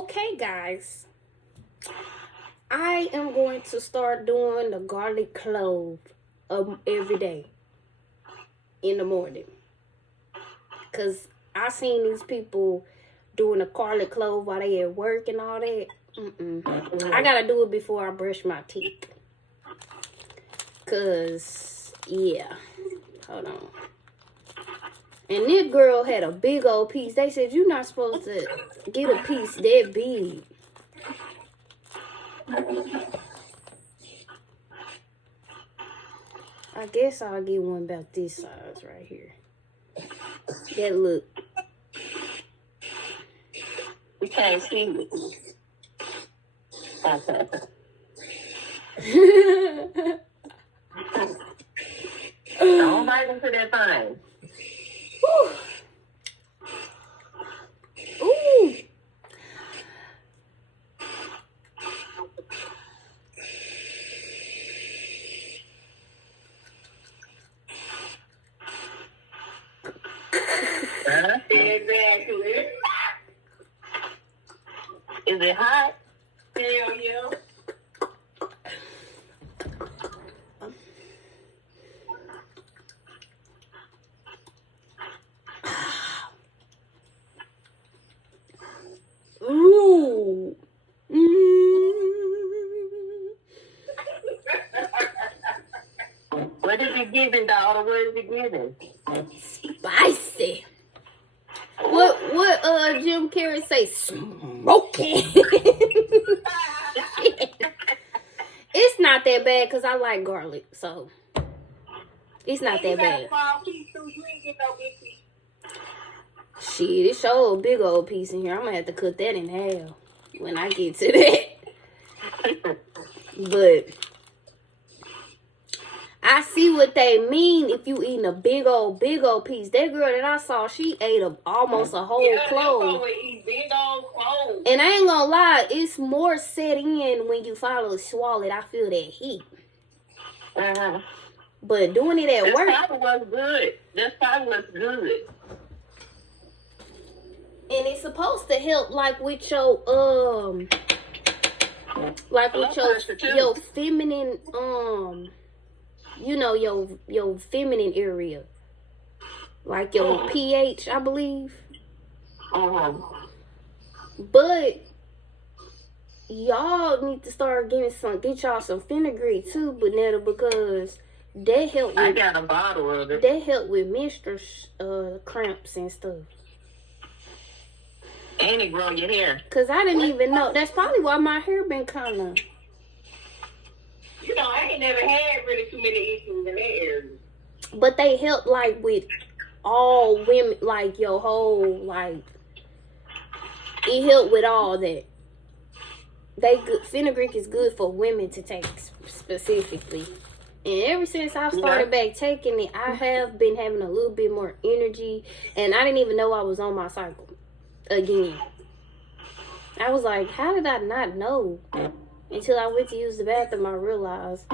Okay, guys. I am going to start doing the garlic clove every day in the morning. Because I seen these people doing the garlic clove while they at work and all that. I got to do it before I brush my teeth. Because, yeah. Hold on. And this girl had a big old piece. They said you're not supposed to get a piece that big. I guess I'll get one about this size right here. That look. We can't see it. Okay. Don't bite into that thing. Ooh. Ooh. Exactly. Is it hot? Hell yeah. Ooh. What is it giving, daughter? What is it giving? Spicy. What Jim Carrey say? Smoking. It's not that bad because I like garlic, so it's not that bad. Shit, it showed a big old piece in here. I'm gonna have to cut that in half when I get to that. But I see what they mean if you eating a big old piece. That girl that I saw, she ate almost a whole clove. And I ain't gonna lie, it's more set in when you follow swallow it. I feel that heat. But doing it at work. That probably was good. That probably was good. And it's supposed to help like with your your feminine you know, your feminine area. Like your pH, I believe. But y'all need to start get y'all some fenugreek too, Bonetta, because that help with, I got a bottle of it. That help with menstrual cramps and stuff. And it grow your hair. Cause I didn't even know. That's probably why my hair been kind of. You know, I ain't never had really too many issues in that area. But they help like with all women, like your whole like. It help with all that. Fenugreek is good for women to take specifically. And ever since I started back taking it, I have been having a little bit more energy, and I didn't even know I was on my cycle again. I was like, how did I not know? Until I went to use the bathroom, I realized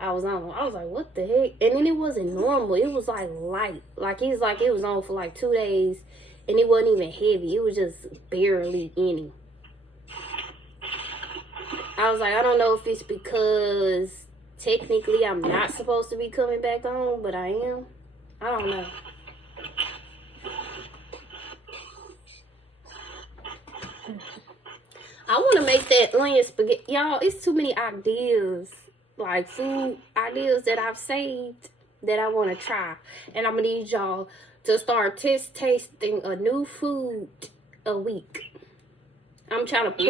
I was on. I was like, what the heck? And then it wasn't normal. It was like light. Like it was on for like 2 days, and it wasn't even heavy. It was just barely any. I was like, I don't know if it's because technically I'm not supposed to be coming back on, but I am. I don't know. I want to make that onion spaghetti. Y'all, it's too many ideas, like food ideas that I've saved that I want to try. And I'm going to need y'all to start tasting a new food a week. I'm trying to put...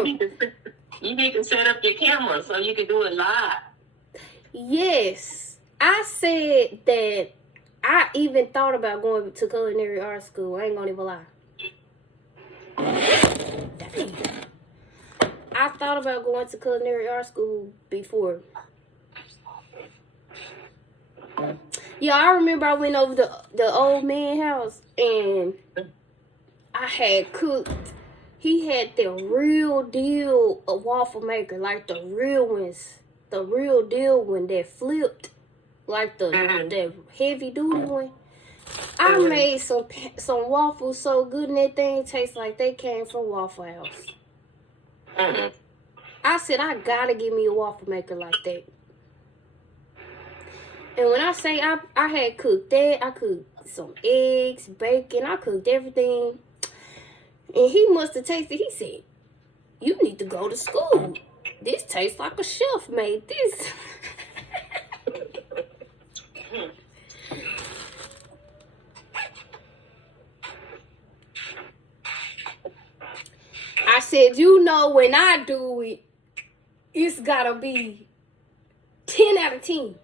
You need to set up your camera so you can do it live. Yes. I said that I even thought about going to culinary art school. I ain't going to even lie. Dang. I thought about going to culinary art school before. Yeah, I remember I went over the old man's house and I had cooked. He had the real deal waffle maker, like the real ones, the real deal one that flipped, like the heavy duty one. I made some waffles so good, and that thing tastes like they came from Waffle House. Mm-hmm. I said, I gotta give me a waffle maker like that. And when I say I had cooked that, I cooked some eggs, bacon, I cooked everything. And he must have tasted, he said, you need to go to school. This tastes like a chef made this. I said, you know, when I do it, it's gotta be 10 out of 10.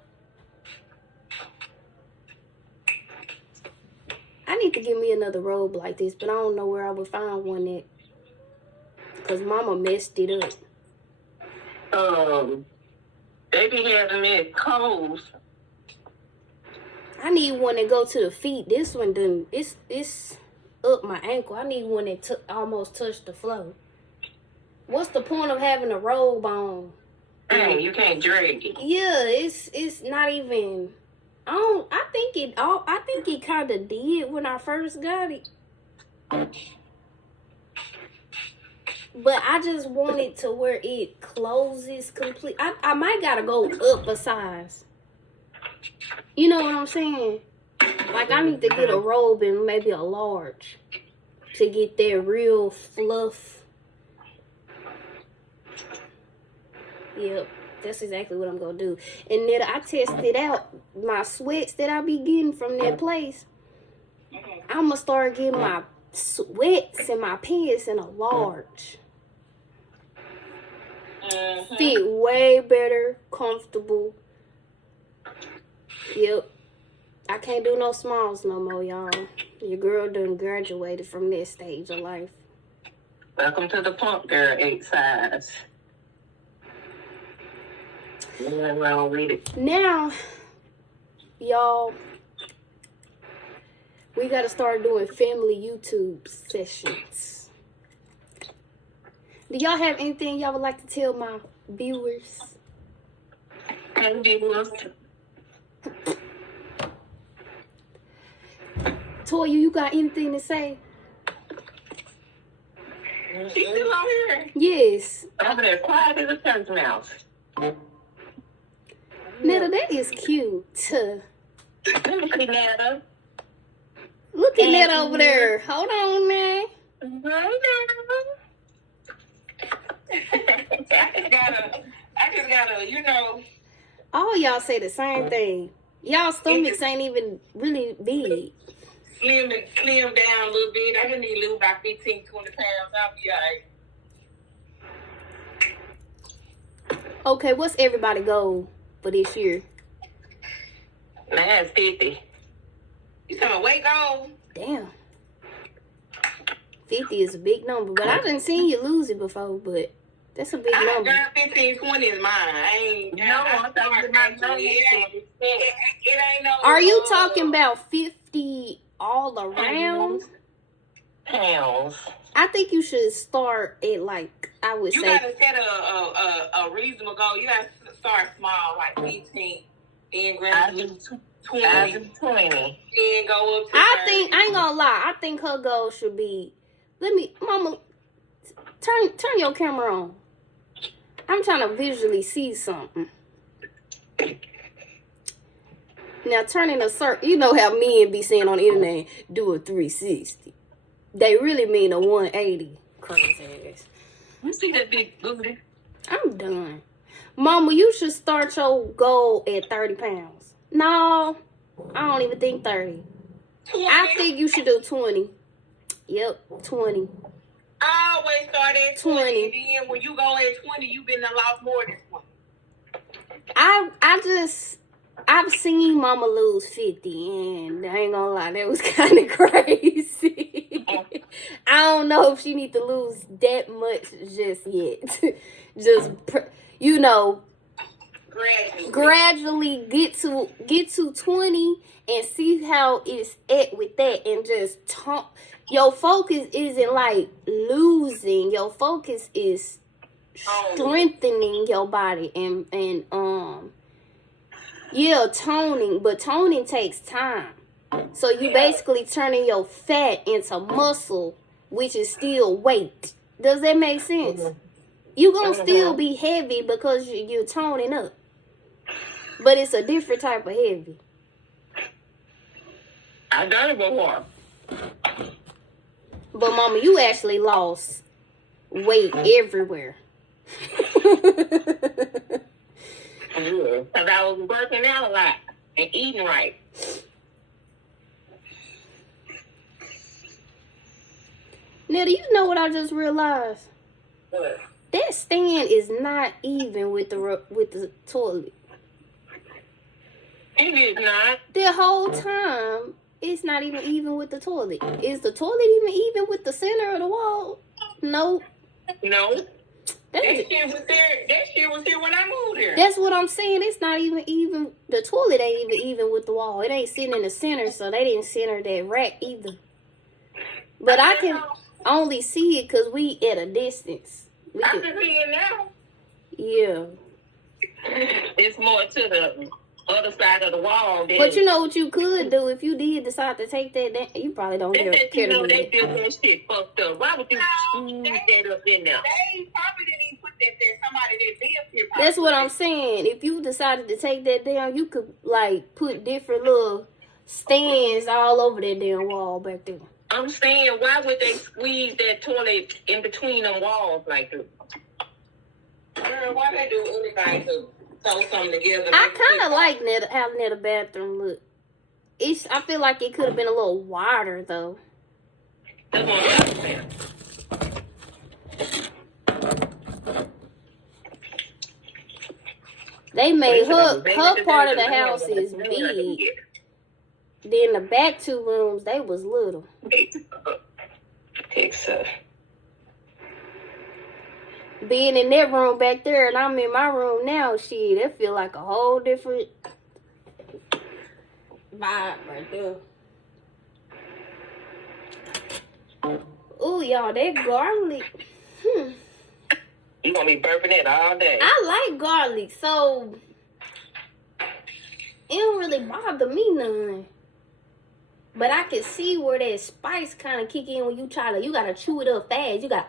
I need to give me another robe like this, but I don't know where I would find one at. Because Mama messed it up. They be having me at Kohl's. I need one that go to the feet. This one done, it's up my ankle. I need one that almost touched the floor. What's the point of having a robe on? You can't drag it. Yeah, it's not even. I think it kind of did when I first got it. But I just want it to where it closes complete. I might gotta go up a size. You know what I'm saying? Like, I need to get a robe and maybe a large to get that real fluff. Yep, that's exactly what I'm gonna do. And then I tested out my sweats that I be getting from that place. I'm gonna start getting my sweats and my pants in a large. Fit way better, comfortable. Yep. I can't do no smalls no more, y'all. Your girl done graduated from that stage of life. Welcome to the plump girl 8 size. Nothing wrong with it. Now, y'all, we gotta start doing family YouTube sessions. Do y'all have anything y'all would like to tell my viewers? And viewers. Toya, you got anything to say? She's still on here. Yes. Over there, quiet as a church mouse. Netta, that is cute. Look at Netta. Look at Netta over there. Hold on, man. I just gotta, you know. All y'all say the same thing. Y'all stomachs ain't even really big. Slim down a little bit. I just need to lose about 15, 20 pounds. I'll be all right. Okay, what's everybody goal for this year? Mine's 50. You talking about weight goal? Damn. 50 is a big number, but I done seen you lose it before, but that's a big number. Girl, 15, 20 is mine. I ain't. No, I'm talking about it ain't no. Are you talking about 50 all around? Pounds. I think you should start at, like, I would say. You gotta set a reasonable goal. You gotta start small, like 15, then gradually 20, then go up to 30. I ain't gonna lie. I think her goal should be. Mama, turn your camera on. I'm trying to visually see something. Now, turning a circle, you know how men be saying on the internet, do a 360. They really mean a 180. Crazy ass. You see that big booty? I'm done. Mama, you should start your goal at 30 pounds. No, I don't even think 30. 20. I think you should do 20. Yep, 20. I always start at 20. And then when you go at 20, you've been a lot more than 20. I've seen Mama lose 50, and I ain't gonna lie, that was kind of crazy. I don't know if she need to lose that much just yet. Just, gradually get to 20 and see how it's at with that, and just your focus isn't like losing. Your focus is strengthening your body and toning, but toning takes time. So you basically turning your fat into muscle, which is still weight. Does that make sense? You gonna still be heavy because you're toning up. But it's a different type of heavy. I done it before. But mama, you actually lost weight everywhere. Because I was working out a lot and eating right. Now, do you know what I just realized? What? That stand is not even with the toilet. It is not. The whole time, it's not even with the toilet. Is the toilet even with the center of the wall? No. No. That shit was there. That shit was here when I moved here. That's what I'm saying. It's not even the toilet ain't even with the wall. It ain't sitting in the center, so they didn't center that rack either. But I can only see it because we at a distance. I can see it now. Yeah. It's more to the other side of the wall. But you know what you could do if you did decide to take that down? You probably don't care to you know do they that. built that shit fucked up. Why would you squeeze that up in there? They probably didn't even put that there. Somebody that lived here. That's what I'm saying. If you decided to take that down, you could like put different little stands all over that damn wall back there. I'm saying, why would they squeeze that toilet in between them walls like that? Girl, why they do anything to throw something together? I kind of like how the bathroom look. I feel like it could have been a little wider though. That's what I'm saying. They made her part of the house is big. Then the back two rooms, they was little. Being in that room back there and I'm in my room now, shit, it feel like a whole different vibe right there. Ooh, y'all, that garlic. You gonna be burping it all day. I like garlic, so it don't really bother me none. But I can see where that spice kind of kick in when you you gotta chew it up fast. You got.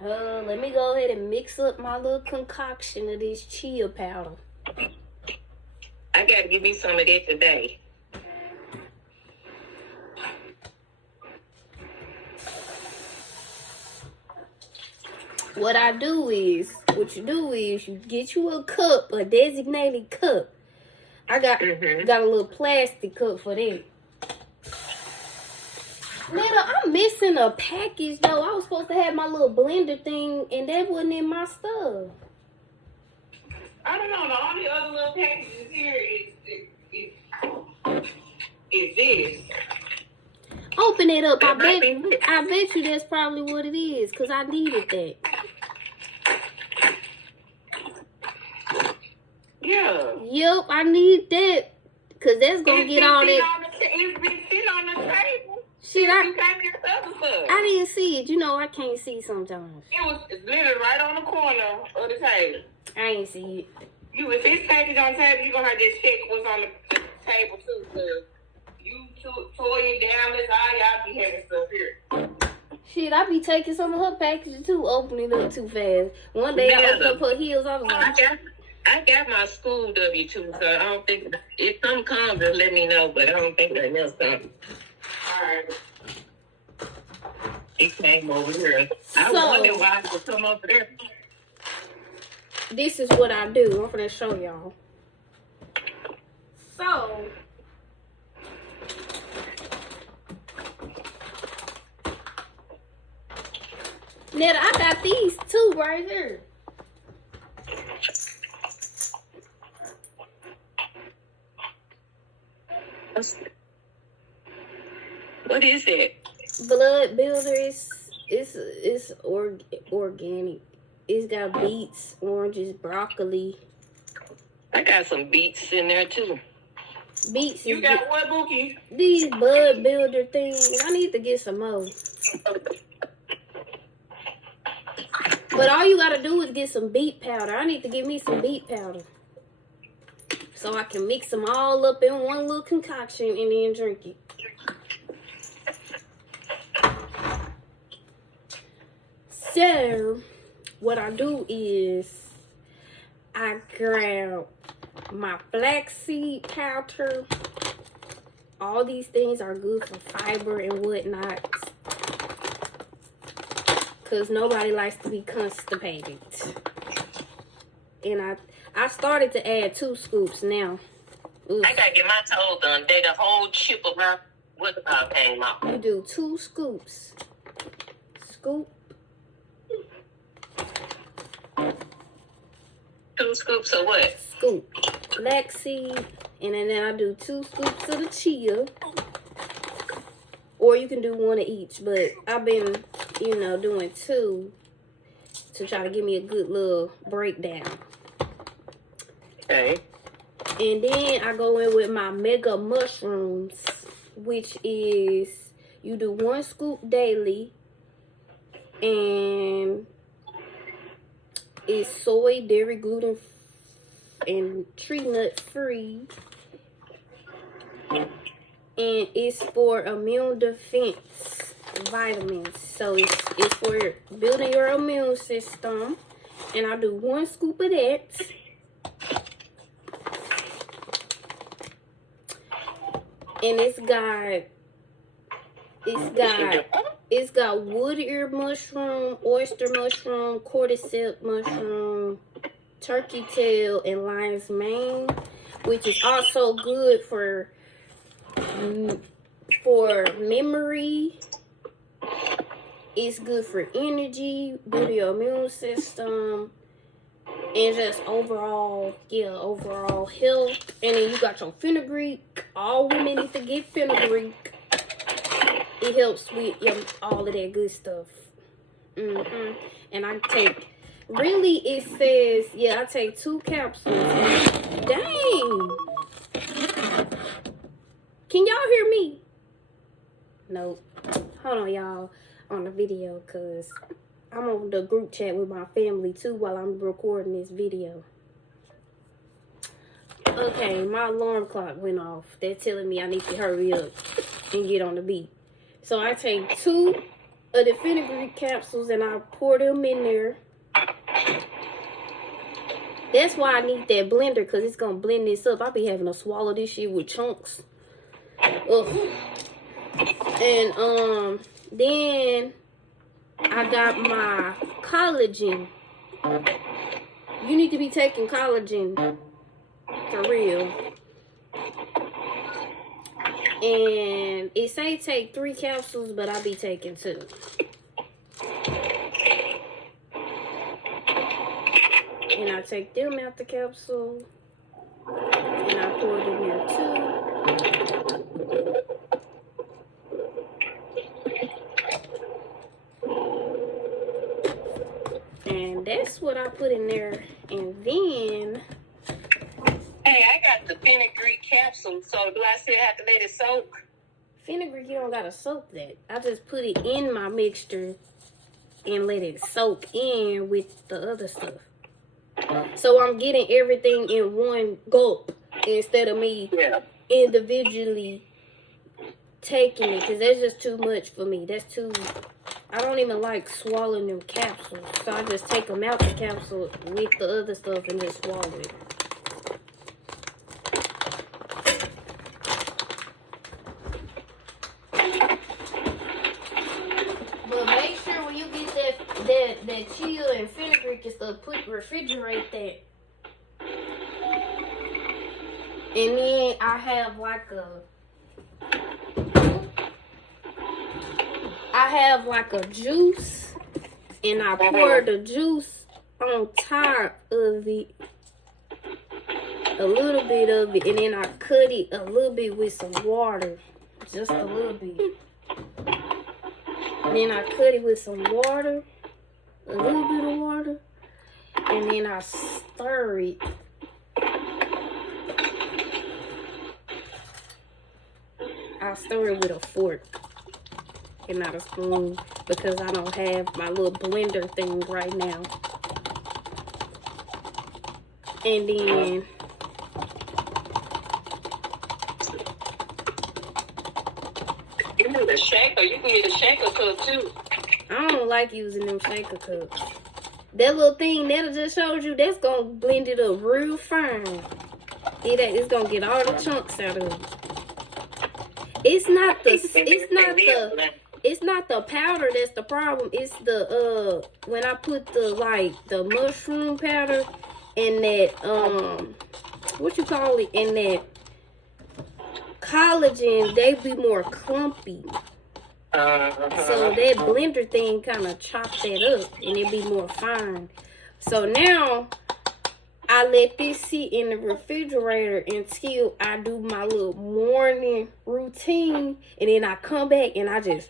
Let me go ahead and mix up my little concoction of this chia powder. I gotta give me some of that today. What you do is you get you a cup, a designated cup. I got a little plastic cup for that. Netta, I'm missing a package though. I was supposed to have my little blender thing, and that wasn't in my stuff. I don't know. The only other little packages here is this. Open it up. I bet you that's probably what it is, because I needed that. Yeah. Yep, I need that. Because that's going to get all that. It's been sitting on the table. Shit, I didn't see it. You know, I can't see sometimes. It was literally right on the corner of the table. I ain't see it. If it's package on the table, you're going to have to check what's on the table, too. Because you, Toya, Dallas, all y'all be having stuff here. Shit, I be taking some of her packages, too, opening up too fast. One day I opened up her heels, I was like... I got my school W-2, so I don't think... If something comes, just let me know, but I don't think nothing else comes. Alright. It came over here. I wonder why it would come over there. This is what I do. I'm gonna show y'all. So... Netta, I got these two right here. What is it? Blood builder. It's organic. It's got beets, oranges, broccoli. I got some beets in there too. Beets. You got what, Bookie? These blood builder things. I need to get some more. But all you gotta do is get some beet powder. I need to get me some beet powder. so I can mix them all up in one little concoction and then drink it. So, what I do is I grab my flaxseed powder. All these things are good for fiber and whatnot, because nobody likes to be constipated. And I started to add 2 scoops now. I gotta get my toes done. They the whole chip of my what's it called came out. You do 2 scoops. Scoop. 2 scoops of what? Scoop. Flaxseed. And then I do 2 scoops of the chia. Or you can do 1 of each. But I've been, doing 2 to try to give me a good little breakdown. Okay. And then I go in with my mega mushrooms, which is you do 1 scoop daily. And it's soy, dairy, gluten, and tree nut free. And it's for immune defense vitamins. So it's for building your immune system. And I do 1 scoop of that. And it's got wood ear mushroom, oyster mushroom, cordyceps mushroom, turkey tail, and lion's mane, which is also good for memory. It's good for energy, build your immune system, and just overall health. And then you got your fenugreek. All women need to get fenugreek. It helps with all of that good stuff. And I take, it says, I take 2 capsules. Dang. Can y'all hear me? Nope. Hold on, y'all, on the video, because I'm on the group chat with my family, too, while I'm recording this video. Okay, my alarm clock went off. They're telling me I need to hurry up and get on the beat. So I take 2 of the fenugreek capsules and I pour them in there. That's why I need that blender, because it's going to blend this up. I'll be having to swallow this shit with chunks. Ugh. And then I got my collagen. You need to be taking collagen for real. And it say take 3 capsules, but I be taking 2. And I take them out the capsule, and I pour them in too. And that's what I put in there. And then, Hey, I got the fenugreek capsule, so do I still have to let it soak? fenugreek, you don't gotta soak that. I just put it in my mixture and let it soak in with the other stuff. So I'm getting everything in one gulp instead of me individually taking it, because that's just too much for me. That's too, I don't even like swallowing them capsules. So I just take them out the capsule with the other stuff and just swallow it. But make sure when you get that chia and fenugreek and stuff, refrigerate that. And then I have like a juice, and I pour the juice on top of it, a little bit of it, and then I cut it a little bit with some water, just a little bit. And then I cut it with some water, a little bit of water, and then I stir it. I stir it with a fork and not a spoon, because I don't have my little blender thing right now. And then You need a shaker. You can get a shaker cup too. I don't like using them shaker cups. That little thing that I just showed you, that's gonna blend it up real fine. It's gonna get all the chunks out of it. It's not the powder that's the problem. It's the when I put the mushroom powder and that what you call it, and that collagen, they be more clumpy. So that blender thing kind of chopped that up and it be more fine. So now I let this sit in the refrigerator until I do my little morning routine, and then I come back and I just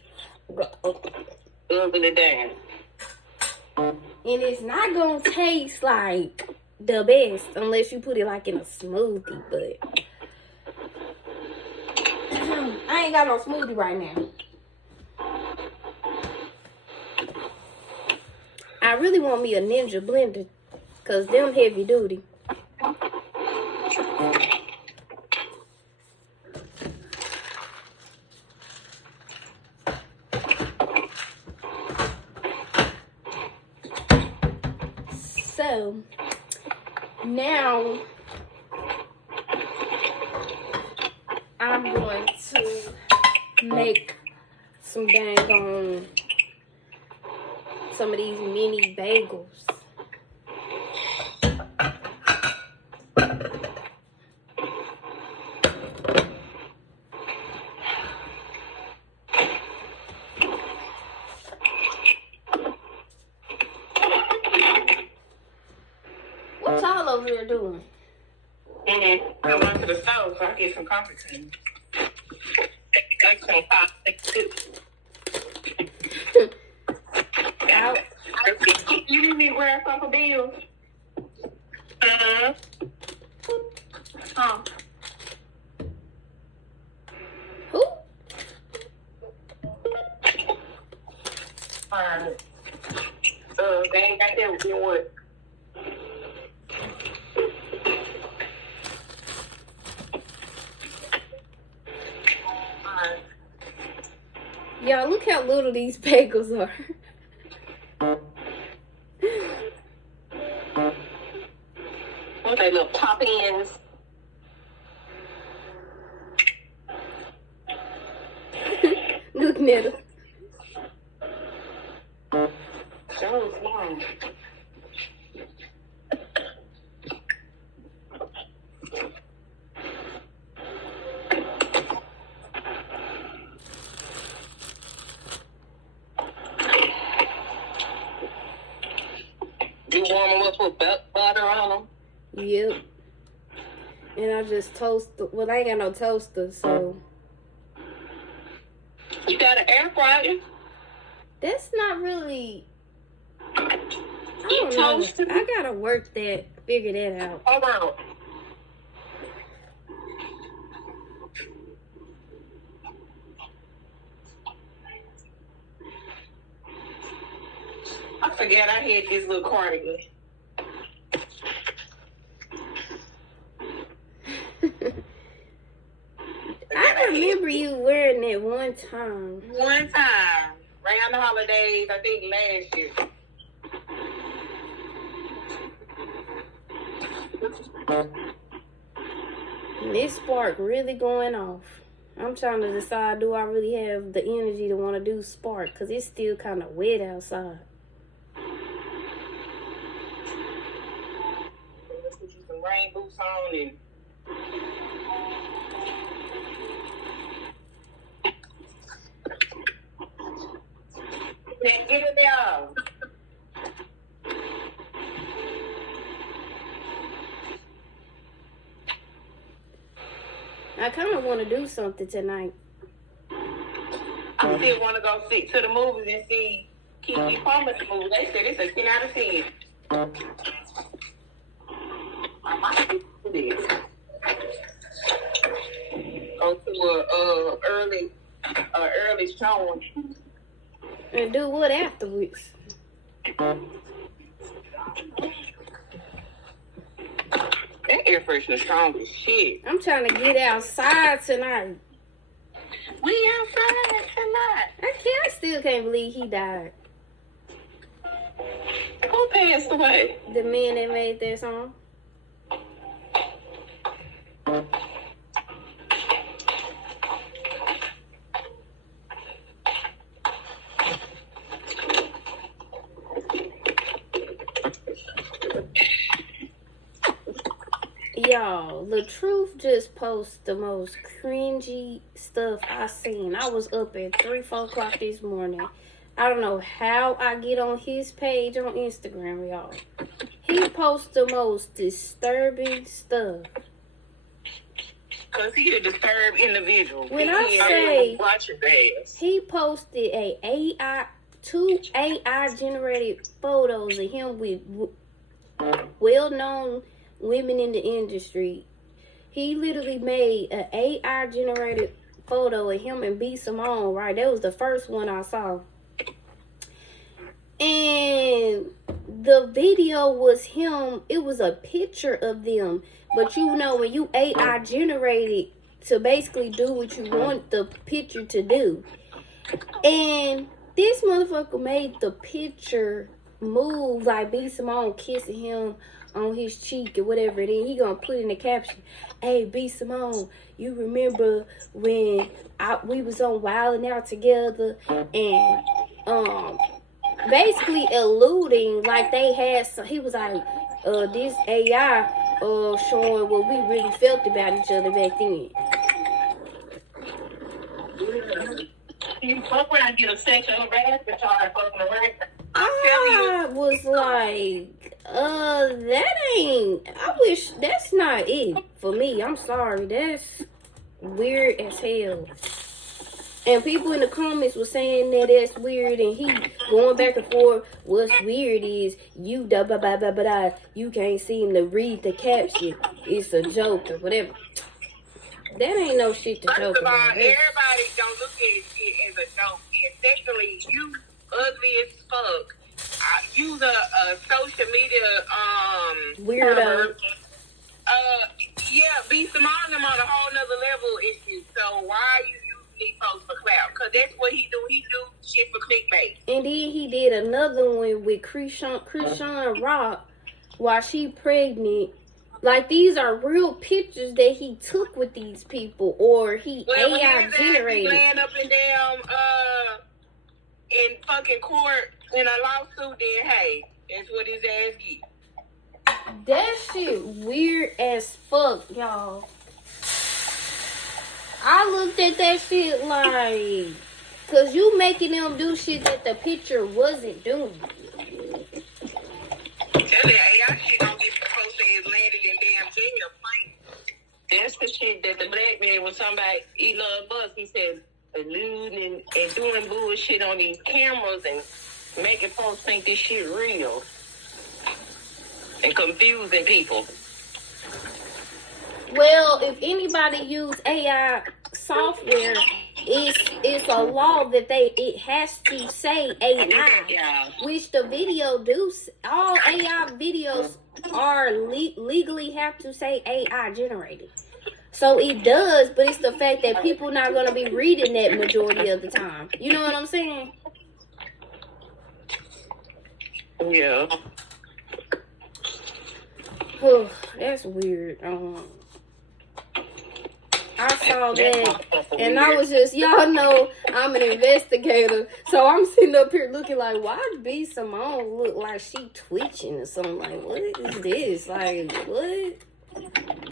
Open it down. and it's not gonna taste like the best unless you put it like in a smoothie, but I ain't got no smoothie right now. I really want me a Ninja blender, cause them heavy duty. So now I'm going to make some dang on some of these mini bagels. What y'all over here doing? I went to the store so I get some coffee cream. Got some pop too. Out. You need me to grab some for bills? Uh-huh. Huh? Who? Alright. They ain't got that with me what? Alright. Y'all, look how little these bagels are. What they little pop ins? Look at them. So small. You warm them up with butter on them? Yep. And I just toast. Well, I ain't got no toaster, so You got an air fryer? that's not really. I You don't know. toasted? I gotta work that, figure that out. Hold on. I forgot I had this little cardigan. I remember you wearing it one time. One time, around the holidays, I think last year. And this spark really going off. I'm trying to decide, do I really have the energy to want to do spark? Because it's still kind of wet outside. Let's put you some rain boots on and get it down. I kind of want to do something tonight. I still want to go sit to the movies and see Kiki Palmer's movie. They said it's a 10 out of 10. I might do this. Go to a early showing. And do what afterwards? That air freshener strong as shit. I'm trying to get outside tonight. We outside. still can't believe he died. Who passed away? The man that made that song. Y'all, the truth just posts the most cringy stuff I seen. I was up at 3-4 o'clock this morning. I don't know how I get on his page on Instagram, y'all. He posts the most disturbing stuff. Because he a disturbed individual. When I say watch his ass. he posted two AI generated photos of him with well-known women in the industry. He literally made an AI generated photo of him and B. Simone, right? That was the first one I saw. And the video was him. It was a picture of them. But you know, when you AI generated to basically do what you want the picture to do. And this motherfucker made the picture move like B. Simone kissing him on his cheek or whatever. And then he gonna put in the caption, "Hey, B. Simone, you remember when we was on Wildin' Out together?" And basically alluding like they had some, he was like, this AI showing what we really felt about each other back then. You fuck when I get a sexual harassment charge fucking around. I was like, that ain't, I wish that's not it for me. I'm sorry. That's weird as hell. And people in the comments were saying that that's weird, and he going back and forth. What's weird is you you can't seem to read the caption. It's a joke or whatever. That ain't no shit to joke about. Everybody don't look at shit as a joke. And secondly, you ugly as fuck. Use a social media weirdo. Yeah, be Simone them on a whole nother level issue. So why are you using these folks for clout? Because that's what he do. He do shit for clickbait. And then he did another one with Krishan Rock while she pregnant. Like, these are real pictures that he took with these people, or he AI generated. Laying up and down in fucking court in a lawsuit, then hey, that's what his ass get. That shit weird as fuck, y'all. I looked at that shit like, cause you making them do shit that the picture wasn't doing. Tell that AI shit gonna get the folks that is landed in damn jail playing. That's the shit that the black man was talking about. Elon Musk, he said, alluding and doing bullshit on these cameras and making folks think this shit real and confusing people. Well, if anybody use AI software, it's a law that it has to say AI, which the video do. All AI videos are legally have to say AI generated. So it does, but it's the fact that people not gonna be reading that majority of the time. You know what I'm saying? Yeah. Oh, that's weird. I saw that, and I was just, y'all know I'm an investigator, so I'm sitting up here looking like, why does B. Simone look like she twitching or something? Like, what is this? Like, what?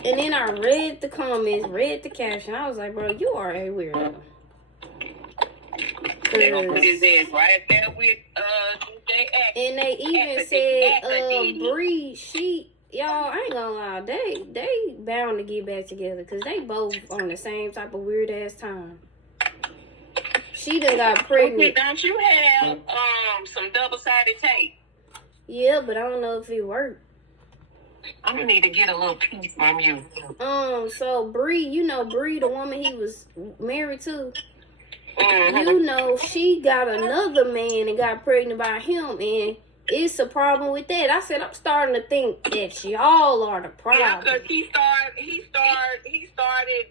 And then I read the comments, read the caption. I was like, bro, you are a weirdo. They gonna put his ass right there with and they even said, Bree, y'all, I ain't gonna lie, they bound to get back together because they both on the same type of weird ass time. She done got pregnant. Don't you have some double-sided tape? Yeah, but I don't know if it worked. I'm gonna need to get a little piece from you. So Bree, you know Bree, the woman he was married to. Mm-hmm. You know, she got another man and got pregnant by him, and it's a problem with that. I said, I'm starting to think that y'all are the problem. Yeah, because he started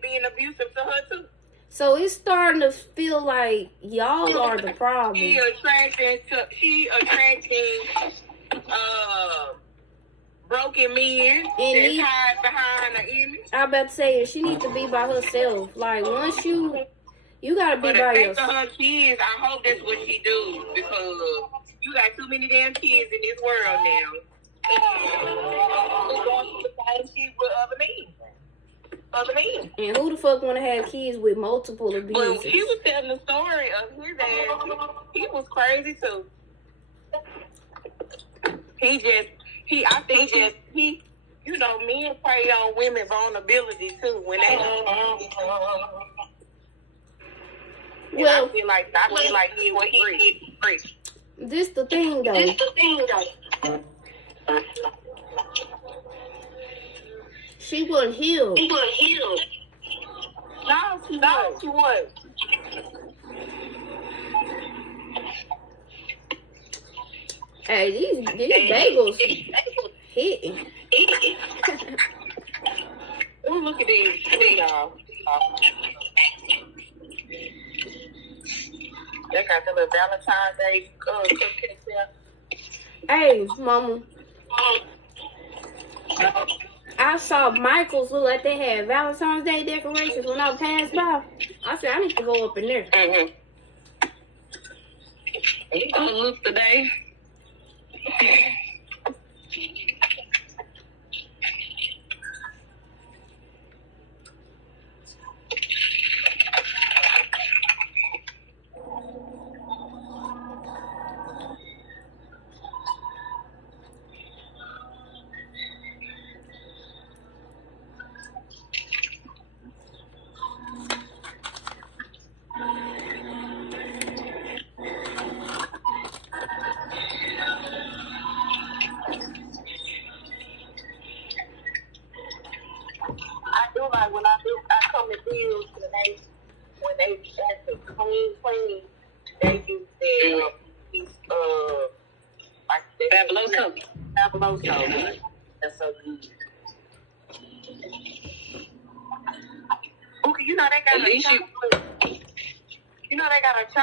being abusive to her too. So it's starting to feel like y'all are the problem. She attracting broken men that's hide behind the image. I'm about to say, she needs to be by herself. Like, once you gotta be by yourself. Her kids, I hope that's what she do, because you got too many damn kids in this world now. Who's going through the same shit with other men. And who the fuck want to have kids with multiple abuses? But she was telling the story of his ass. He was crazy too. I think you know, men prey on women's vulnerability too when they. Well, I feel like he was free. This the thing though. She wasn't healed. No, she was. Hey, these bagels hitting. Ooh, look at these, y'all. They got the little Valentine's Day cookies there. Hey, mama. I saw Michael's look like they had Valentine's Day decorations when I passed by. I said, I need to go up in there. Mm-hmm. You gonna look today? Like when I come to deals when they have to clean, they use their like Fabuloso. That's so good. Okay, you know they got At least a chocolate. You know they got a chocolate.